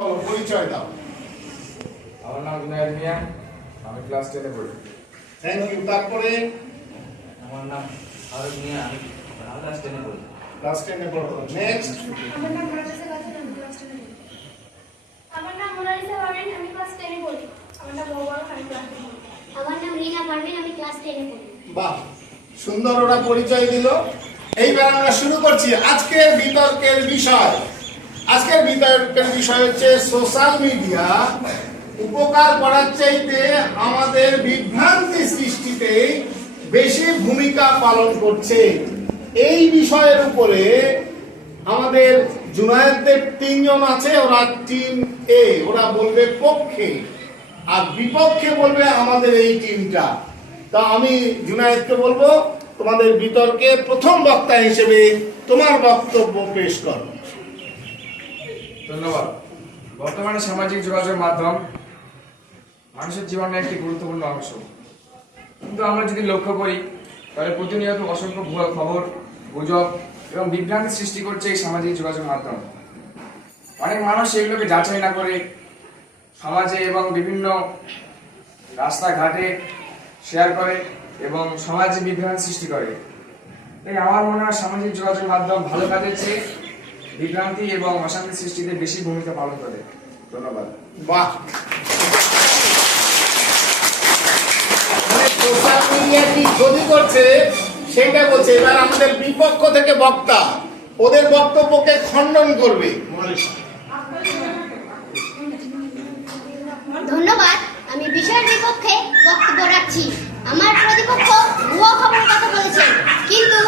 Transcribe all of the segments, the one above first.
পরিচয় দাও। আমার নাম জুনায়েদ মিয়া, আমি ক্লাস 10 এ পড়ি। Thank you. তারপরে আমার নাম আরব মিয়া, আমি ক্লাস 10 এ পড়ি। ক্লাস 10 এ পড়ো। নেক্সট। আমার নাম মোনালিসা খাতুন, আমি ক্লাস 10 এ পড়ি। আমার নাম মোনালিসা পারভিন, আমি ক্লাস 10 এ পড়ি। আমার নাম মোবারক, আমি ক্লাস 10 এ পড়ি। আমার নাম রিনা পারভিন, আমি ক্লাস 10 এ পড়ি। বাহ, সুন্দর ওরা পরিচয় দিল। এইবার আমরা শুরু করছি আজকের বিতর্কের বিষয়। আজকের বিতর্কের বিষয় হচ্ছে সোশ্যাল মিডিয়া উপকার করার চাইতে আমাদের বিভ্রান্তি সৃষ্টিতে বেশি ভূমিকা পালন করছে। এই বিষয়ের উপরে আমাদের জুনায়েদদের তিনজন আছে, ওরা টিম এ, ওরা বলবে পক্ষে, আর বিপক্ষে বলবে আমাদের এই টিমটা। তা আমি জুনায়েদকে বলবো তোমাদের বিতর্কে প্রথম বক্তা হিসেবে তোমার বক্তব্য পেশ করো। ধন্যবাদ। বর্তমানে সামাজিক যোগাযোগ মাধ্যম মানুষের জীবনের একটি গুরুত্বপূর্ণ অংশ, কিন্তু আমরা যদি লক্ষ্য করি তাহলে প্রতিনিয়ত অসংখ্য ভুয়া খবর, গুজব এবং বিভ্রান্তি সৃষ্টি করছে এই সামাজিক যোগাযোগ মাধ্যম। অনেক মানুষ এগুলোকে যাচাই না করে সমাজে এবং বিভিন্ন রাস্তাঘাটে শেয়ার করে এবং সমাজে বিভ্রান্তি সৃষ্টি করে। তাই আমার মনে হয় সামাজিক যোগাযোগ মাধ্যম ভালো কাজের চেয়ে বিভ্রান্তি এবং অশান্তি সৃষ্টিতে বেশি ভূমিকা পালন করে। ধন্যবাদ। বাহ, সোশ্যাল মিডিয়া কি ক্ষতি করছে সেটা বলছে। এবার আমাদের বিপক্ষ থেকে বক্তা ওদের বক্তব্যকে খণ্ডন করবে। ধন্যবাদ। আমি বিষয়ের বিপক্ষে বক্তব্য রাখছি। আমার প্রতিপক্ষ ভুয়া খবরের কথা বলেছেন, কিন্তু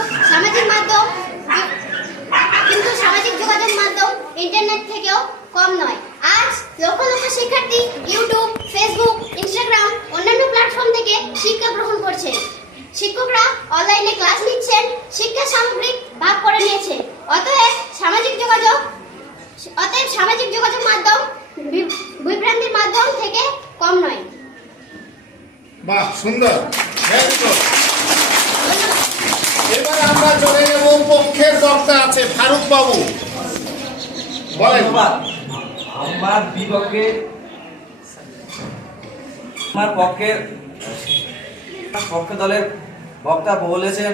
সামাজিক যোগাযোগ মাধ্যম ইন্টারনেট থেকেও কম নয়। আজ লক্ষ লক্ষ শিক্ষার্থী ইউটিউব, ফেসবুক, ইনস্টাগ্রাম অন্যান্য প্ল্যাটফর্ম থেকে শিক্ষা গ্রহণ করছে। শিক্ষকরা অনলাইনে ক্লাস নিচ্ছেন, শিক্ষা সামগ্রী ভাগ করে নিয়েছে। অতএব সামাজিক যোগাযোগ মাধ্যম বিভ্রান্তির মাধ্যম থেকে কম নয়। বাহ, সুন্দর। এবার আমরা চলে যাব পক্ষের বক্তা আছে ফারুক বাবু, বলেন। আমার বিপক্ষে আমার পক্ষে দলের বক্তা বলেছেন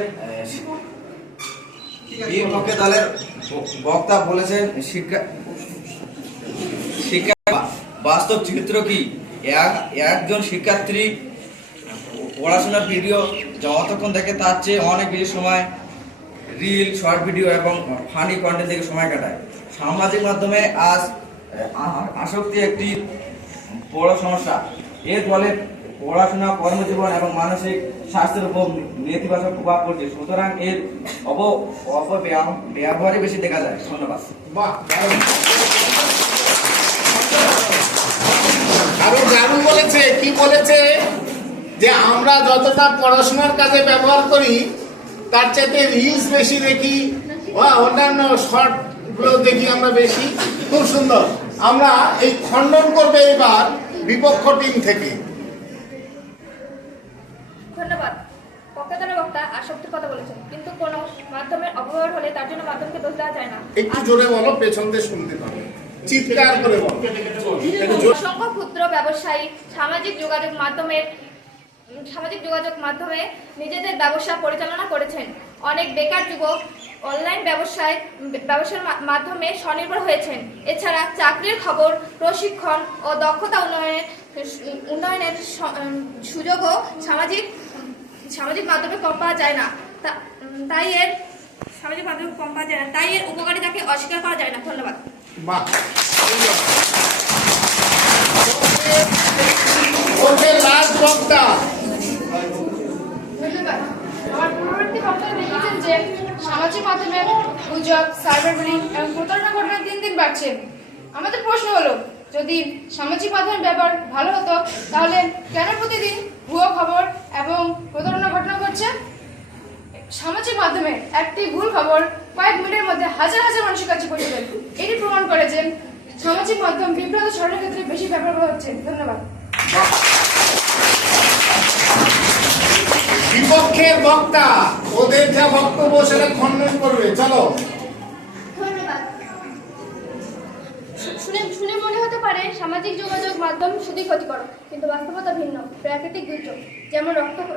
বিপক্ষে দলের বক্তা বলেছেন শিক্ষা বাস্তব চিত্র কি। একজন শিক্ষার্থী পড়াশোনার ভিডিও যতক্ষণ দেখে তার চেয়ে অনেক বেশি সময় রিল, শর্ট ভিডিও এবং ফানি কন্টেন্ট দেখে সময় কাটায়। সামাজিক মাধ্যমে আজ আসক্তি একটি বড় সমস্যা। এর ফলে পড়াশোনা, কর্মজীবন এবং মানসিক স্বাস্থ্যের উপর নেতিবাচক প্রভাব পড়ছে। সুতরাং এর অপব্যবহারই বেশি দেখা যায়। ধন্যবাদ। বাহ, আরো দারুণ বলেছে। কি বলেছে যে আমরা যতটা পড়াশোনার কাজে ব্যবহার করি তার চাইতে রিলস বেশি দেখি, অন্যান্য শর্ট গুলো দেখি আমরা বেশি। খুব সুন্দর। আমরা এই খণ্ডন করবে এবার বিপক্ষ টিম থেকে। ধন্যবাদ। পক্ষান্তরে বক্তা আসক্তির কথা বলেছেন, কিন্তু কোন মাধ্যমের অপব্যবহার হলে তার জন্য মাধ্যমকে দোষ দেওয়া যায় না। একটু জোরে বলো, পেছন দিয়ে শুনতে পাবে, চিৎকার করে বলো। অসংখ্য ক্ষুদ্র ব্যবসায়ী সামাজিক যোগাযোগ মাধ্যমে নিজেদের ব্যবসা পরিচালনা করেছেন। অনেক বেকার যুবক অনলাইন ব্যবসার মাধ্যমে স্বনির্ভর হয়েছেন। এছাড়া চাকরির খবর, প্রশিক্ষণ ও দক্ষতা উন্নয়নের সুযোগও সামাজিক মাধ্যমে কম পাওয়া যায় না। তাই এর উপকারিতাকে অস্বীকার করা যায় না। ধন্যবাদ। বাহ, লাস্ট বক্তা। ধন্যবাদ। আমার পূর্ববর্তী বক্তব্য লিখেছেন যে সামাজিক মাধ্যমে গুজব, সাইবার বুলিং এবং প্রতারণা ঘটনা দিন দিন বাড়ছে। আমাদের প্রশ্ন হলো, যদি সামাজিক মাধ্যমের ব্যবহার ভালো হতো তাহলে কেন প্রতিদিন ভুয়া খবর এবং প্রতারণা ঘটনা ঘটছে? সামাজিক মাধ্যমে একটি ভুল খবর কয়েক মিনিটের মধ্যে হাজার হাজার মানুষের কাছে পৌঁছে যায়। এটি প্রমাণ করে যে সামাজিক মাধ্যম বিভ্রান্ত ছড়ানোর ক্ষেত্রে বেশি ব্যবহার করা হচ্ছে। ধন্যবাদ। বিপক্ষের বক্তা ওদের যা বক্তব্য সেটা খণ্ডন করবে। চলো। ধন্যবাদ। শুনে মনে হতে পারে সামাজিক যোগাযোগ মাধ্যম শুধুই ক্ষতিকর, কিন্তু বাস্তবতা ভিন্ন। প্রাকৃতিক দুর্যোগ যেমন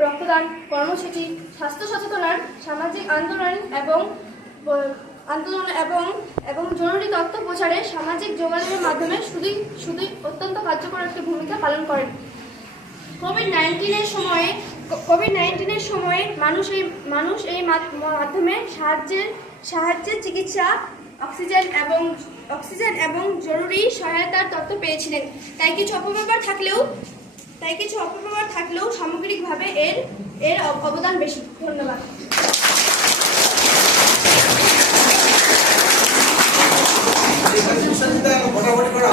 রক্তদান কর্মসূচি, স্বাস্থ্য সচেতনার, সামাজিক আন্দোলন এবং জরুরি তথ্য প্রচারে সামাজিক যোগাযোগের মাধ্যমে শুধুই অত্যন্ত কার্যকর একটি ভূমিকা পালন করেন। কোভিড-19 সময়ে মানুষ এই মাধ্যমে সাহায্যের চিকিৎসা, অক্সিজেন এবং জরুরি সহায়তার তথ্য পেয়েছিলেন। তাই কিছু অপব্যবহার থাকলেও সামগ্রিকভাবে এর অবদান বেশি। ধন্যবাদ।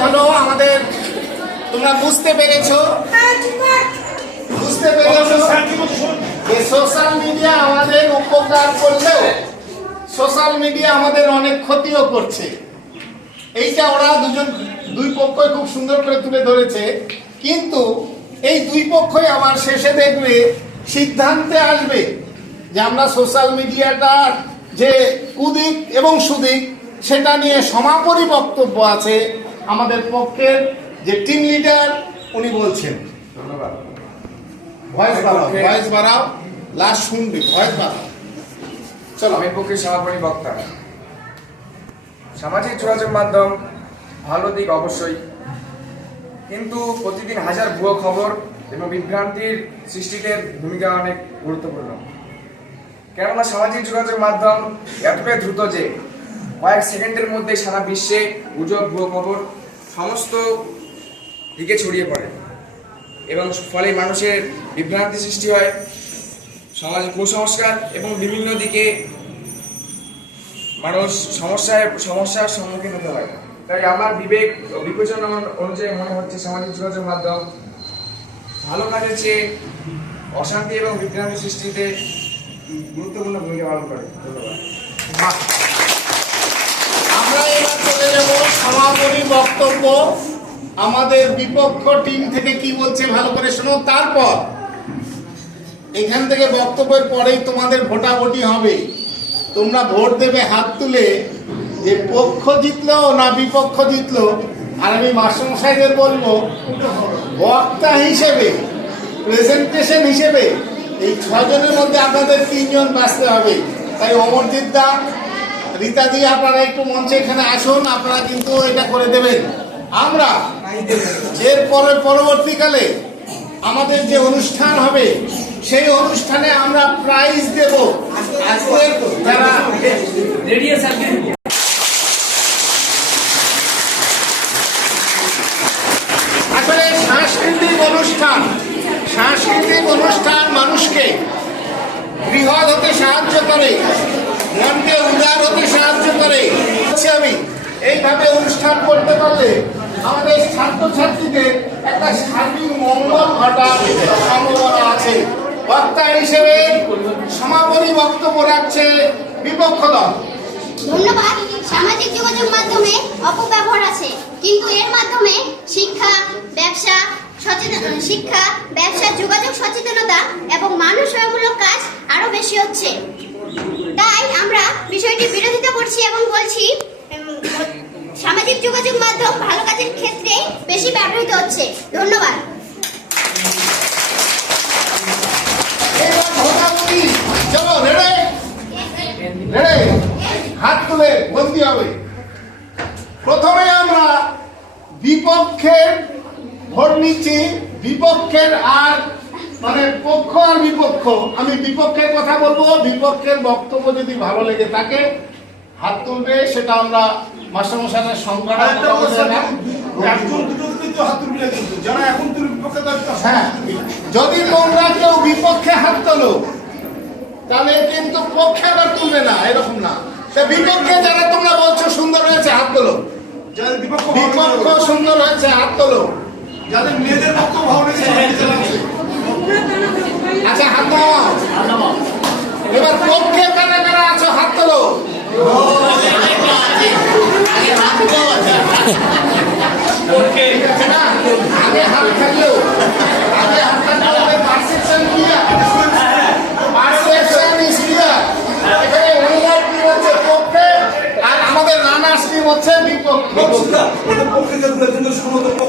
হলো আমাদের, তোমরা বুঝতে পেরেছো যে সোশ্যাল মিডিয়া আমাদের উপকার করলেও সোশ্যাল মিডিয়া আমাদের অনেক ক্ষতিও করছে। এইটা ওরা দুই পক্ষই খুব সুন্দর করে তুলে ধরেছে, কিন্তু এই দুই পক্ষই আমার শেষে দেখবে সিদ্ধান্তে আসবে যে আমরা সোশ্যাল মিডিয়াটার যে কুদিক এবং সুদিক সেটা নিয়ে সমাপনী বক্তব্য আছে আমাদের পক্ষের যে টিম লিডার, উনি বলছেন। ধন্যবাদ। ভয়েস বাড়াও, লাস্ট শুনবি, ভয়েস বাড়াও। চলো। আমি পক্ষে সমাপনী বক্তা। সামাজিক যোগাযোগ মাধ্যম ভালো দিক অবশ্যই, কিন্তু প্রতিদিন হাজার ভুয়ো খবর এবং বিভ্রান্তির সৃষ্টিতে ভূমিকা অনেক গুরুত্বপূর্ণ। কেননা সামাজিক যোগাযোগ মাধ্যম এতটাই দ্রুত যে কয়েক সেকেন্ডের মধ্যে সারা বিশ্বে গুজব, ভুয়ো খবর সমস্ত দিকে ছড়িয়ে পড়ে এবং ফলে মানুষের বিভ্রান্তি সৃষ্টি হয়, সমাজে কুসংস্কার এবং বিভিন্ন দিকে মানুষ সমস্যার সম্মুখীন হতে হয়। তাই আমার বিবেক ও বিবেচনা অনুযায়ী মনে হচ্ছে সামাজিক যোগাযোগ মাধ্যম ভালো কাজের চেয়ে অশান্তি এবং বিভ্রান্তি সৃষ্টিতে গুরুত্বপূর্ণ ভূমিকা পালন করে। ধন্যবাদ। আমরা এবার চলে যাব সমাপনী বক্তব্য। আমাদের বিপক্ষ টিম থেকে কি বলছে ভালো করে শোনো, তারপর এখান থেকে বক্তব্যের পরেই তোমাদের ভোটাভুটি হবে। তোমরা ভোট দেবে হাত তুলে যে পক্ষ জিতলো না বিপক্ষ জিতলো। আর আমি মাস্টারমশাইদের বলবো, বক্তা হিসেবে, প্রেজেন্টেশন হিসেবে এই 6 জনের মধ্যে আপনাদের 3 জন বাঁচতে হবে। তাই অমরজিৎ দা, রীতা দি, আপনারা একটু মঞ্চে এখানে আসুন, আপনারা কিন্তু এটা করে দেবেন। আমরা এর পরবর্তীকালে আমাদের যে অনুষ্ঠান হবে সেই অনুষ্ঠানে আমরা প্রাইজ দেব। আজকের যারা আসলে সাংস্কৃতিক অনুষ্ঠান মানুষকে বৃহৎ হতে সাহায্য করে, মনকে উদার হতে সাহায্য করে। আমি এইভাবে অনুষ্ঠান করতে পারলে আমাদের ছাত্রছাত্রীদের একটা সার্বিক মঙ্গল ঘটার সম্ভাবনা আছে। বক্তা হিসেবে সমাপনী বক্তব্য রাখছে বিপক্ষ দল। ধন্যবাদ। সামাজিক যোগাযোগ মাধ্যমে অপব্যবহার আছে, কিন্তু এর মাধ্যমে শিক্ষা, ব্যবসা, যোগাযোগ সচেতনতা এবং মানুষ সেবামূলক কাজ আরো বেশি হচ্ছে। তাই আমরা বিষয়টির বিরোধিতা করছি এবং বলছি সামাজিক যোগাযোগ মাধ্যম ভালো কাজের ক্ষেত্রে বেশি ব্যবহৃত হচ্ছে। ধন্যবাদ। চলো, রেডি, হাত তুলে বলতে হবে। প্রথমে আমরা বিপক্ষের ভোট নিচ্ছি, বিপক্ষের আর মানে পক্ষ আর বিপক্ষ। আমি বিপক্ষের কথা বলবো, বিপক্ষের বক্তব্য যদি ভালো লেগে থাকে হাত তুলবে, সেটা আমরা মাস্টারমশাইয়ের সংখ্যা। হ্যাঁ, যদি তোমরা কেউ বিপক্ষে হাত তোলো তাহলে কিন্তু পক্ষে আবার তুলবে না, এরকম না। বিপক্ষে যারা তোমরা বলছো সুন্দর হয়েছে হাত তোলো, বিপক্ষ সুন্দর হয়েছে হাত তোলো, যাদের মেয়েদের পক্ষ ভালো লেগেছে। আচ্ছা, হাত নামাও। এবার পক্ষে কারা কারা আছো হাত তোলো। আগে হাত থাকলেও পারসেপশন ক্লিয়ার, এখানে উইনার টিম হচ্ছে পক্ষে আর আমাদের রানার্স টিম হচ্ছে বিপক্ষে। প্রথমত